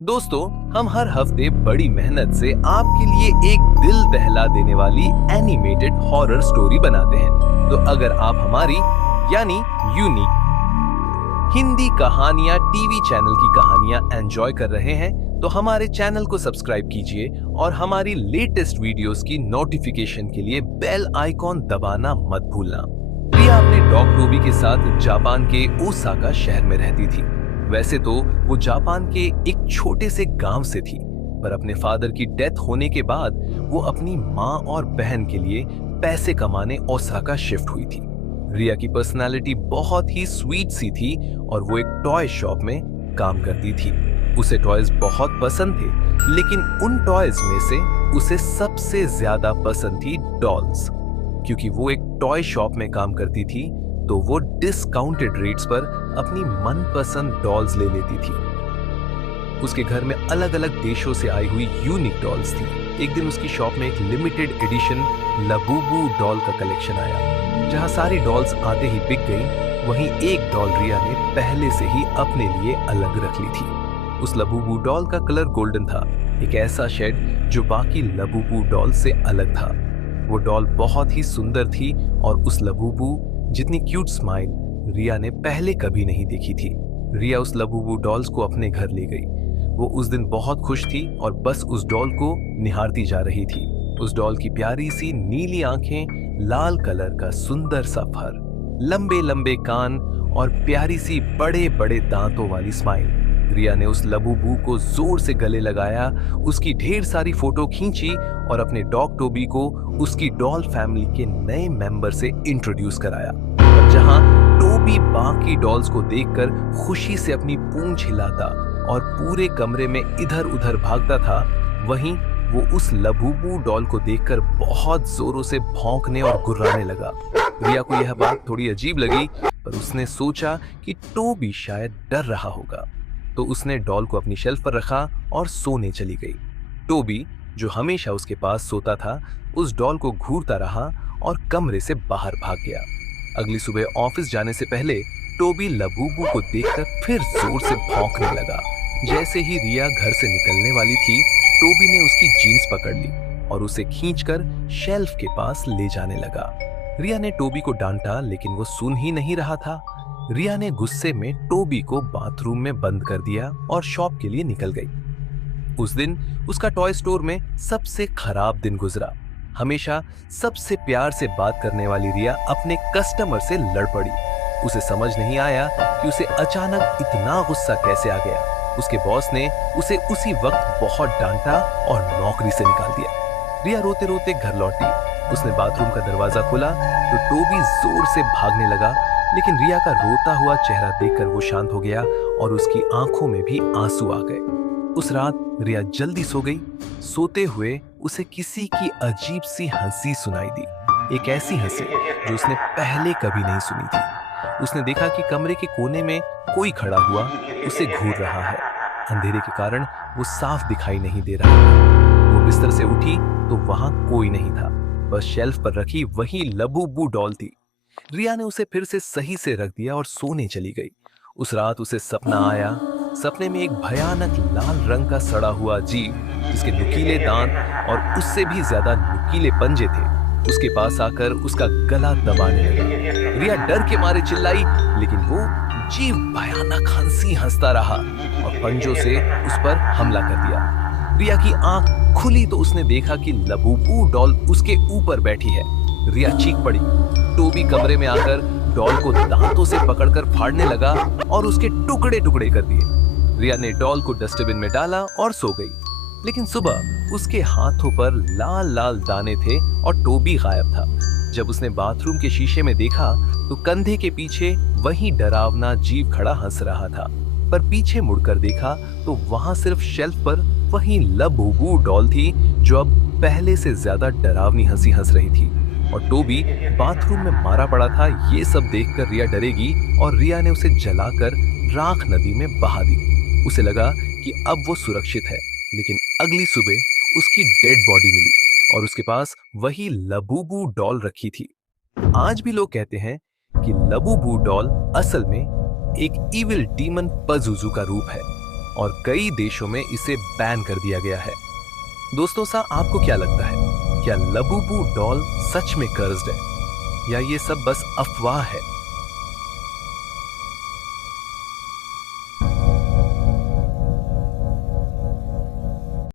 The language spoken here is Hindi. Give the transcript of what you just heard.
दोस्तों, हम हर हफ्ते बड़ी मेहनत से आपके लिए एक दिल दहला देने वाली एनिमेटेड हॉरर स्टोरी बनाते हैं। तो अगर आप हमारी यानी यूनिक हिंदी कहानियां टीवी चैनल की कहानियां एंजॉय कर रहे हैं तो हमारे चैनल को सब्सक्राइब कीजिए और हमारी लेटेस्ट वीडियोस की नोटिफिकेशन के लिए बेल आइकॉन दबाना मत भूलना। प्रिया अपने डॉग टोबी के साथ जापान के ओसाका शहर में रहती थी। वैसे तो वो जापान के एक छोटे से गांव से थी, पर अपने फादर की डेथ होने के बाद वो अपनी माँ और बहन के लिए पैसे कमाने ओसाका शिफ्ट हुई थी। रिया की पर्सनालिटी बहुत ही स्वीट सी थी और वो एक टॉय शॉप में काम करती थी। उसे टॉयज बहुत पसंद थे, लेकिन उन टॉयज में से उसे सबसे ज्यादा पसंद थी डॉल्स। क्योंकि वो एक टॉय शॉप में काम करती थी तो वो डिस्काउंटेड रेट्स पर अपनी मनपसंद डॉल्स ले लेती थी। उसके घर में अलग अलग देशों से आई हुई यूनिक डॉल्स थी। एक दिन उसकी शॉप में एक लिमिटेड एडिशन लबूबू डॉल का कलेक्शन आया। जहां सारी डॉल्स आते ही बिक गई, वहीं एक डॉल रिया ने पहले से ही अपने लिए अलग रख ली थी। उस लबूबू डॉल का कलर गोल्डन था, एक ऐसा शेड जो बाकी लबूबू डॉल से अलग था। वो डॉल बहुत ही सुंदर थी और उस लबूबू जितनी क्यूट स्माइल रिया ने पहले कभी नहीं देखी थी। रिया उस लबूबू डॉल्स को अपने घर ले गई। वो उस दिन बहुत खुश थी और बस उस डॉल को निहारती जा रही थी। उस डॉल की प्यारी सी नीली आंखें, लाल कलर का सुंदर सा फर, लंबे लंबे कान और प्यारी सी बड़े बड़े दांतों वाली स्माइल। रिया ने उस लबूबू को जोर से गले लगाया, उसकी ढेर सारी फोटो खींची और अपने डॉग टोबी को उसकी डॉल फैमिली के नए मेंबर से इंट्रोड्यूस कराया। और जहां टोबी बाकी डॉल्स को देखकर खुशी से अपनी पूंछ हिलाता और पूरे कमरे में इधर उधर भागता था, वहीं वो उस लबूबू डॉल को देखकर बहुत जोरों से भौंकने और गुर्राने लगा। रिया को यह बात थोड़ी अजीब लगी, पर उसने सोचा कि टोबी शायद डर रहा होगा, तो उसने डॉल को अपनी शेल्फ पर रखा और सोने चली गई। टोबी, जो हमेशा उसके पास सोता था, उस डॉल को घूरता रहा और कमरे से बाहर भाग गया। अगली सुबह ऑफिस जाने से पहले टोबी लबूबू को देखकर फिर जोर से भौंकने लगा। जैसे ही रिया घर से निकलने वाली थी, टोबी ने उसकी जीन्स पकड़ ली और उसे खींचकर शेल्फ के पास ले जाने लगा। रिया ने टोबी को डांटा, लेकिन वो सुन ही नहीं रहा था। रिया ने गुस्से में टोबी को बाथरूम में बंद कर दिया और शॉप के लिए निकल गई। उस दिन उसका टॉय स्टोर में सबसे खराब दिन गुजरा। हमेशा सबसे प्यार से बात करने वाली रिया अपने कस्टमर से लड़ पड़ी। उसे समझ नहीं आया कि उसे अचानक इतना गुस्सा कैसे आ गया। उसके बॉस ने उसे उसी वक्त बहुत डांटा और नौकरी से निकाल दिया। रिया रोते रोते घर लौटी। उसने बाथरूम का दरवाजा खोला तो टोबी जोर से भागने लगा, लेकिन रिया का रोता हुआ चेहरा देखकर वो शांत हो गया और उसकी आंखों में भी आंसू आ गए। उस रात रिया जल्दी सो गई। सोते हुए उसे किसी की अजीब सी हंसी सुनाई दी, एक ऐसी हंसी जो उसने पहले कभी नहीं सुनी थी। उसने देखा कि कमरे के कोने में कोई खड़ा हुआ उसे घूर रहा है। अंधेरे के कारण वो साफ दिखाई नहीं दे रहा था। वो बिस्तर से उठी तो वहां कोई नहीं था, बस शेल्फ पर रखी वही लबूबू डॉल थी। रिया ने उसे फिर से सही से रख दिया और सोने चली गई। उस रात उसे सपना आया। सपने में एक भयानक लाल रंग का सड़ा हुआ जीव, जिसके नुकीले दांत और उससे भी ज्यादा नुकीले पंजे थे, उसके पास आकर उसका गला दबाने लगा। रिया डर के मारे चिल्लाई, लेकिन वो जीव भयानक हंसी हंसता रहा और पंजों से उस पर हमला कर दिया। रिया की आंख खुली तो उसने देखा कि लबूबू डॉल उसके ऊपर बैठी है। रिया चीख पड़ी। टोबी कमरे में आकर डॉल को दांतों से पकड़कर फाड़ने लगा और उसके टुकड़े टुकड़े कर दिए। रिया ने डॉल को डस्टबिन में डाला और सो गई। लेकिन सुबह उसके हाथों पर लाल लाल दाने थे और टोबी गायब था। जब उसने बाथरूम के शीशे में देखा तो कंधे के पीछे वही डरावना जीव खड़ा हंस रहा था, पर पीछे मुड़कर देखा तो वहां सिर्फ शेल्फ पर वही लबूबू डॉल थी, जो अब पहले से ज्यादा डरावनी हंसी हंस रही थी। और टोबी बाथरूम में मारा पड़ा था। ये सब देखकर रिया डरेगी और रिया ने उसे जलाकर राख नदी में बहा दी। उसे लगा कि अब वो सुरक्षित है, लेकिन अगली सुबह उसकी डेड बॉडी मिली और उसके पास वही लबूबू डॉल रखी थी। आज भी लोग कहते हैं कि लबूबू डॉल असल में एक इविल डीमन पजुजू का रूप है और कई देशों में इसे बैन कर दिया गया है। दोस्तों सा आपको क्या लगता है, क्या लबूबू डॉल सच में कर्स्ड है या ये सब बस अफवाह है?